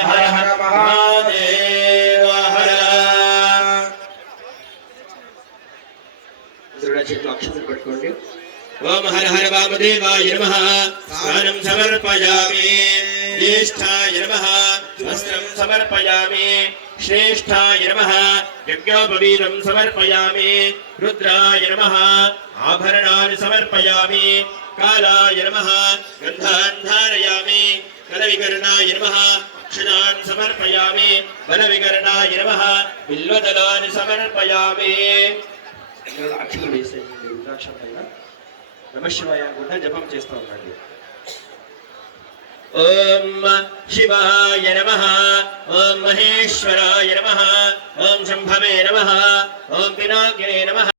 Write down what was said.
हर हर महादेव हर ओम हर हर वामदेवाय नमः स्नानं समर्पयामि ज्येष्ठाय नमः वस्त्रं समर्पयामि श्रेष्ठाय नमः यज्ञोपवीतं समर्पयामि रुद्राय नमः आभरणानि समर्पयामि कालाय नमः गन्धान् धारयामि कलविकर्णाय नमः अक्षतान् समर्पयामि बलविकर्णाय नमः बिल्वदलानि समर्पयामि अक्षतలు వేసేయండి రుద్రాక్షపైన నమశివాయ అనుకుంటా జపం చేస్తూ ఉండండి ఓం శివాయ నమః ఓం మహేశ్వరాయ నమః ఓం శంభవే నమః ఓం పినాకినే నమః